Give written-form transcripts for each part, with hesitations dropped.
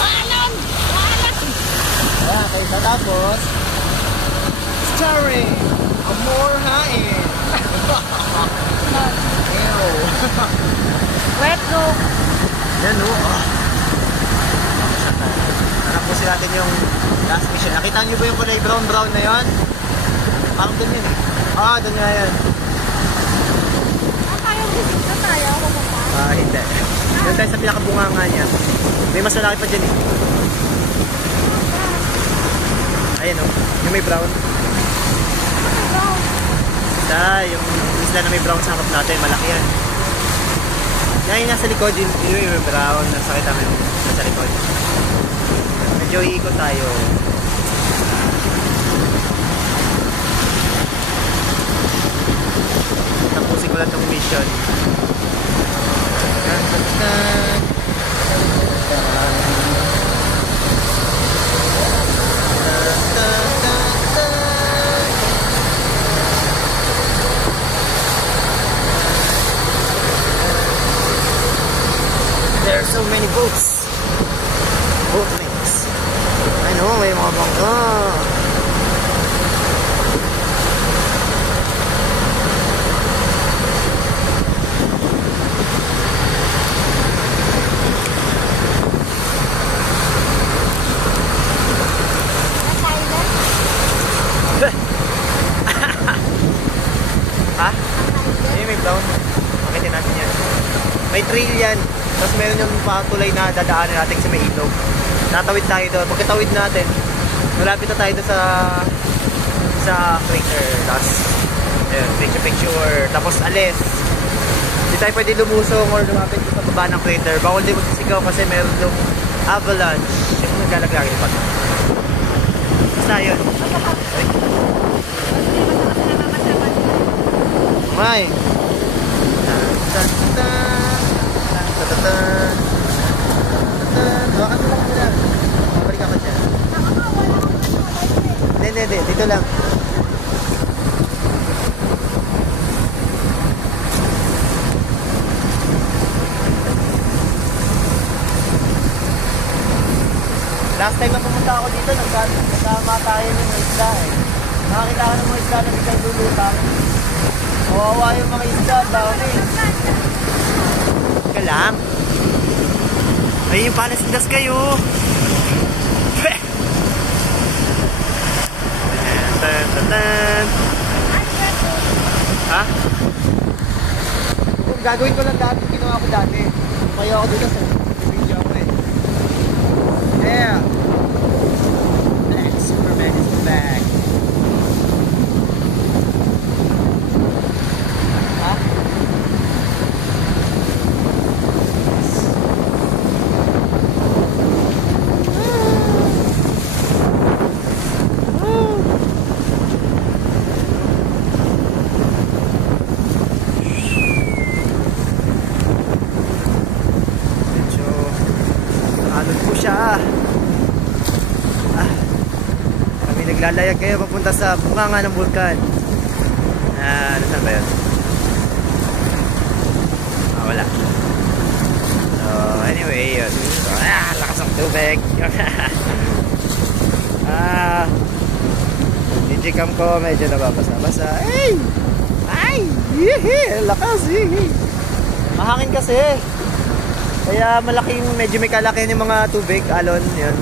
Alam! Ayan, kayo sa tapos. Starring Amor Hain. Ew. Wet look. Yan o. Tanapusin natin yung last mission. Nakita nyo ba yung kulay brown na yun? Parang dun yun eh. Ah, dun nga yan. Tayo, visit na tayo. Hindi. Doon tayo sa pinakabunganga niya. May mas malaki pa dyan eh. Ayan o. Yung may brown. Yung isla na may brown sa harap natin. Malaki yan. Yan yung nasa likod. Yung may brown. Nasakita mo yung nasa likod. Medyo iikot tayo. Tapusin ko lang itong mission. There are so many boats. Boat links. I know, may mga bangka. Ha? Ayun, may brown. Pakitin natin yan. May trail yan. Tapos meron yung patulay na dadaanan natin sa may ilog. Natawid tayo doon. Pagkatawid natin, malapit na tayo doon sa crater. Tapos, picture. Tapos alis. Hindi tayo pwede lumusong or lumapit sa baba ng crater. Bawal din magsisigaw kasi meron yung avalanche. Yung naglalaglag pa. Basta yun. May. Hawakan mo lang sila. Mabalik ako dyan. Hindi. Dito lang. Last time na pumunta ako dito, nagsama tayo ng mga isda eh. Nakakita ko ng mga isda na biglang lulutang. Kawawa yung mga isda, dami. Teka lang. Ay, yung palasindas kayo. Ha? Kung gagawin ko lang dati, ginawa ko dati. Kaya ako dito sa video ako eh. Yeah. Superman is back. Ha? Kami naglalayag kayo papunta sa bunganga ng vulkan. Ano saan ba yun? Wala. So anyway yun. So, lakas ng tubig. Digicam ko medyo nababasa-basa. Ay! Lakas! Mahangin kasi. Kaya malaking, medyo may kalakihan yung mga tubig, alon, yun.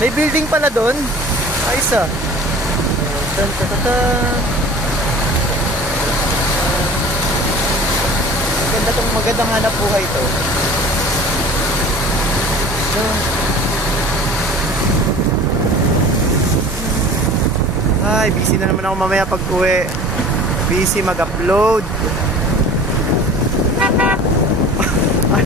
May building pala doon. Ayos ah. Magandang hanap buhay ito. Ay, busy na naman ako mamaya pag uwi. Busy mag-upload.